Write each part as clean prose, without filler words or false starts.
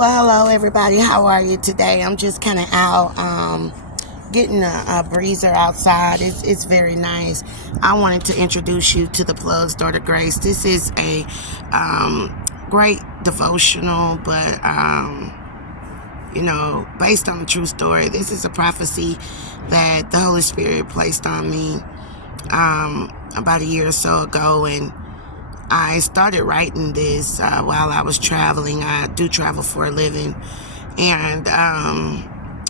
Well, hello everybody. How are you today? I'm just kind of out getting a breezer outside. It's very nice. I wanted to introduce you to the Plug's Daughter Grace. This is a great devotional, but based on a true story. This is a prophecy that the Holy Spirit placed on me about a year or so ago, and I started writing this while I was traveling. I do travel for a living. And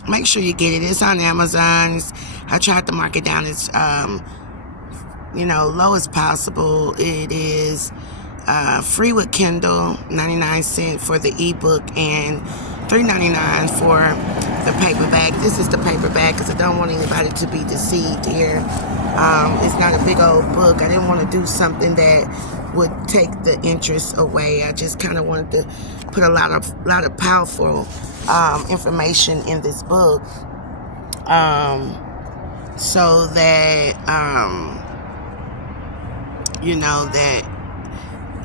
make sure you get it. It's on Amazon. I tried to mark it down as, low as possible. It is free with Kindle, 99 cents for the ebook, and $3.99 for the paperback. This is the paperback because I don't want anybody to be deceived here. It's not a big old book. I didn't want to do something that would take the interest away. I just kind of wanted to put a lot of powerful information in this book, so that that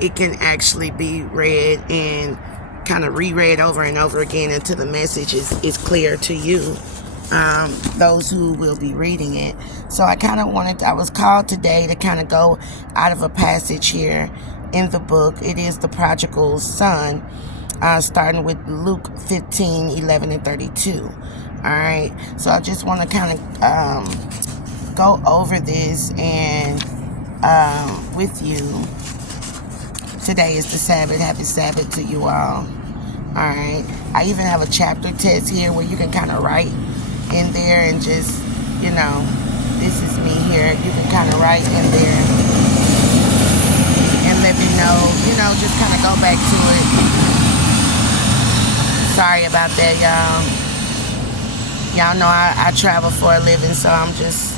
it can actually be read and kind of reread over and over again until the message is clear to you, those who will be reading it. So I was called today to kind of go out of a passage here in the book. It is the Prodigal Son, starting with Luke 15:11 and 32. All right, so I just want to kind of go over this and with you. Today is the Sabbath. Happy Sabbath to you all. All right, I even have a chapter test here where you can kind of write in there and just, this is me here. You can kind of write in there and let me know, just kind of go back to it. Sorry about that, y'all. Y'all know I travel for a living, so I'm just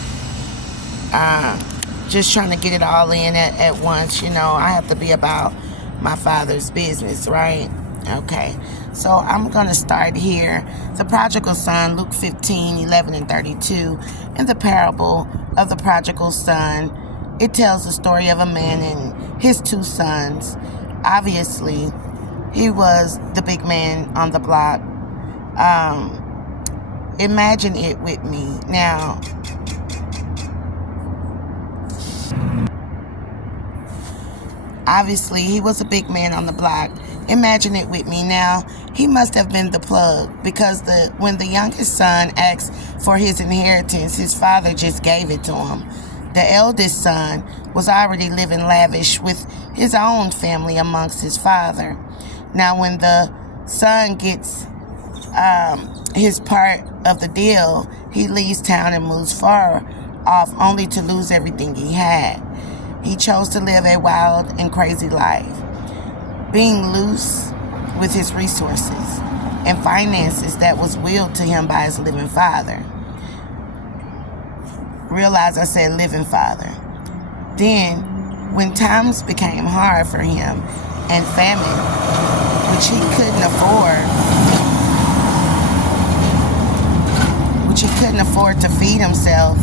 trying to get it all in at once. I have to be about my Father's business, right? Okay, so I'm going to start here. The Prodigal Son, Luke 15:11 and 32. In the parable of the Prodigal Son, it tells the story of a man and his two sons. Obviously, he was the big man on the block. Imagine it with me. Now, obviously, he was a big man on the block. Imagine it with me. Now, he must have been the plug, because when the youngest son asked for his inheritance, his father just gave it to him. The eldest son was already living lavish with his own family amongst his father. Now, when the son gets his part of the deal, he leaves town and moves far off, only to lose everything he had. He chose to live a wild and crazy life, being loose with his resources and finances that was willed to him by his living father. Realize I said living father. Then, when times became hard for him and famine, which he couldn't afford to feed himself,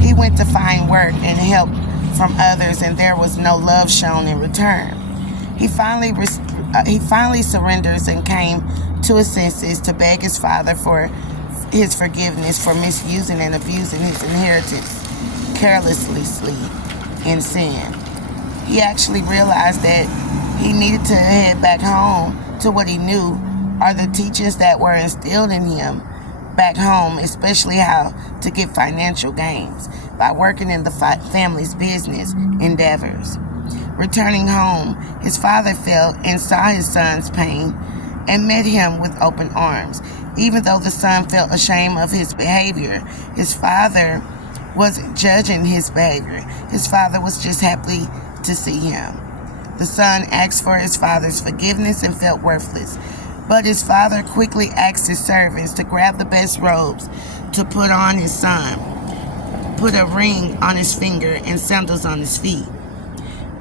he went to find work and help from others, and there was no love shown in return. He finally surrenders and came to his senses to beg his father for his forgiveness for misusing and abusing his inheritance carelessly in sin. He actually realized that he needed to head back home to what he knew are the teachings that were instilled in him back home, especially how to get financial gains by working in the family's business endeavors. Returning home, his father felt and saw his son's pain and met him with open arms. Even though the son felt ashamed of his behavior, his father wasn't judging his behavior. His father was just happy to see him. The son asked for his father's forgiveness and felt worthless. But his father quickly asked his servants to grab the best robes to put on his son, put a ring on his finger and sandals on his feet.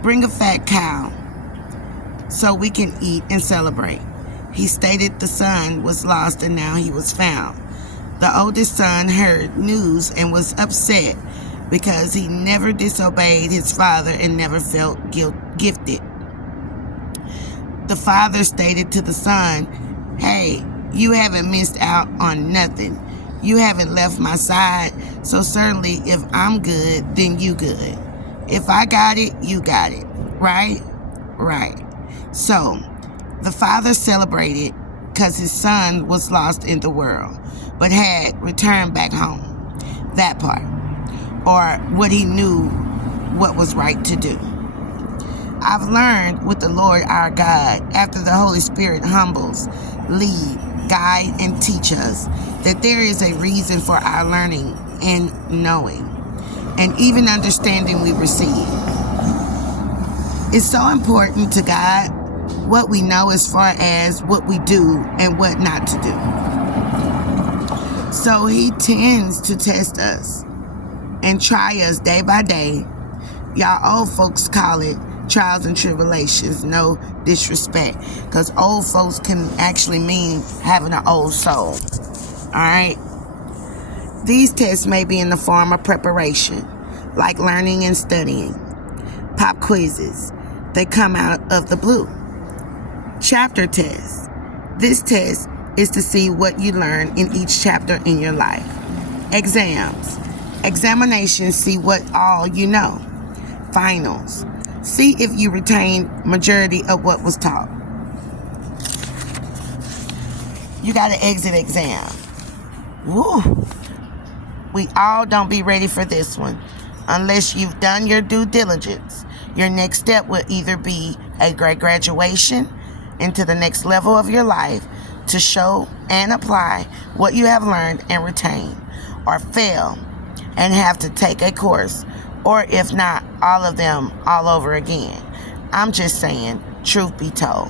Bring a fat cow so we can eat and celebrate. He stated the son was lost and now he was found. The oldest son heard news and was upset because he never disobeyed his father and never felt gifted. The father stated to the son Hey, you haven't missed out on nothing. You haven't left my side, so certainly if I'm good, then you good. If I got it, you got it. Right? Right. So, the father celebrated because his son was lost in the world, but had returned back home. That part. Or what he knew what was right to do. I've learned with the Lord our God, after the Holy Spirit humbles, lead, guide, and teach us, that there is a reason for our learning and knowing, and even understanding we receive. It's so important to God what we know as far as what we do and what not to do. So he tends to test us and try us day by day. Y'all old folks call it trials and tribulations. No disrespect, because old folks can actually mean having an old soul. Alright? These tests may be in the form of preparation, like learning and studying. Pop quizzes. They come out of the blue. Chapter tests. This test is to see what you learn in each chapter in your life. Exams. Examinations see what all you know. Finals. See if you retain majority of what was taught. You got an exit exam. Woo. We all don't be ready for this one unless you've done your due diligence. Your next step will either be a great graduation into the next level of your life to show and apply what you have learned and retained, or fail and have to take a course, or if not, all of them all over again. I'm just saying, truth be told.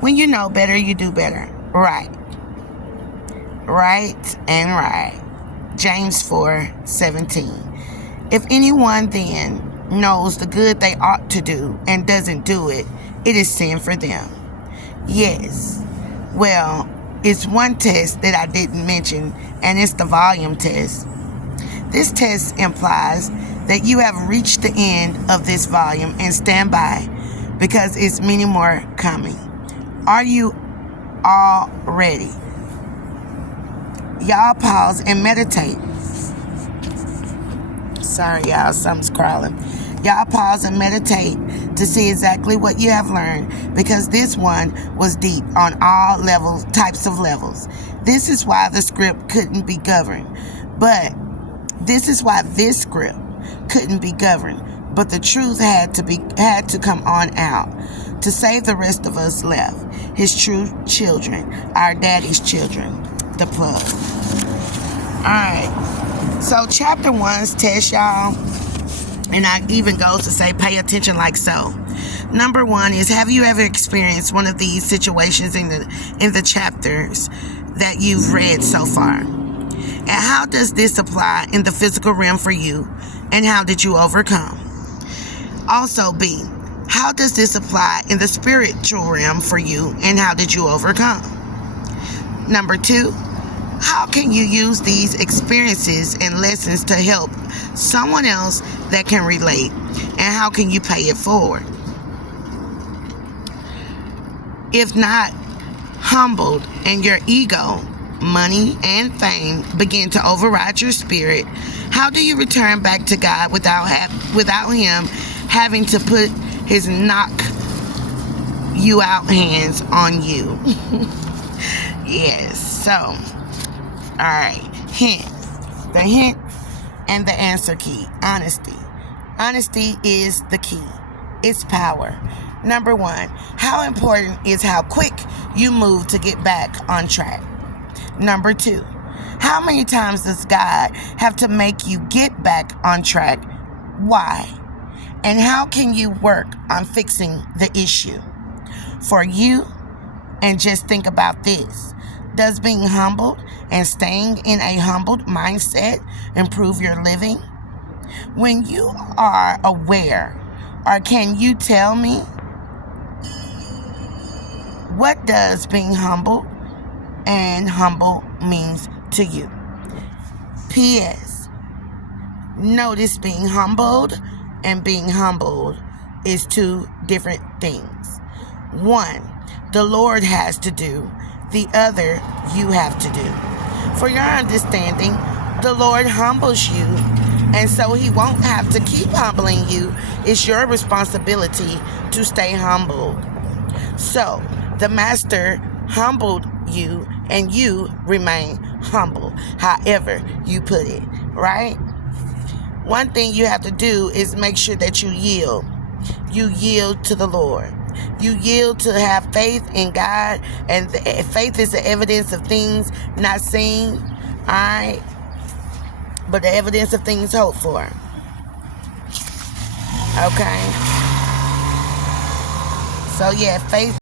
When you know better, you do better. Right. Right and right. James 4:17. If anyone then knows the good they ought to do and doesn't do it, it is sin for them. Yes. Well, it's one test that I didn't mention, and it's the volume test. This test implies that you have reached the end of this volume and stand by, because it's many more coming. Are you all ready? Y'all pause and meditate. Sorry, y'all, something's crawling. Y'all pause and meditate to see exactly what you have learned, because this one was deep on all levels, types of levels. This is why the script couldn't be governed. But this is why this script couldn't be governed. But the truth had to come on out to save the rest of us left, his true children, our daddy's children, the plug. Alright, so chapter 1's test, y'all, and I even goes to say pay attention like so. Number 1 is, have you ever experienced one of these situations in the chapters that you've read so far? And how does this apply in the physical realm for you, and how did you overcome? Also, B, how does this apply in the spiritual realm for you, and how did you overcome? Number 2, how can you use these experiences and lessons to help someone else that can relate, and how can you pay it forward? If not humbled and your ego, money, and fame begin to override your spirit, how do you return back to God without him having to put his knock you out hands on you? Yes, so, alright, hint. The hint and the answer key. Honesty. Honesty is the key. It's power. Number 1, how important is how quick you move to get back on track? Number 2, how many times does God have to make you get back on track? Why? And how can you work on fixing the issue? For you, and just think about this. Does being humbled and staying in a humbled mindset improve your living? When you are aware, or can you tell me, what does being humbled and humble means to you? P.S. Notice being humbled and being humbled is 2 different things. 1, the Lord has to do. The other you have to do. For your understanding, the Lord humbles you, and so he won't have to keep humbling you. It's your responsibility to stay humble. So the master humbled you, and you remain humble, however you put it, right? One thing you have to do is make sure that you yield. You yield to the Lord. You yield to have faith in God, and faith is the evidence of things not seen, all right? But the evidence of things hoped for. Okay? So yeah, faith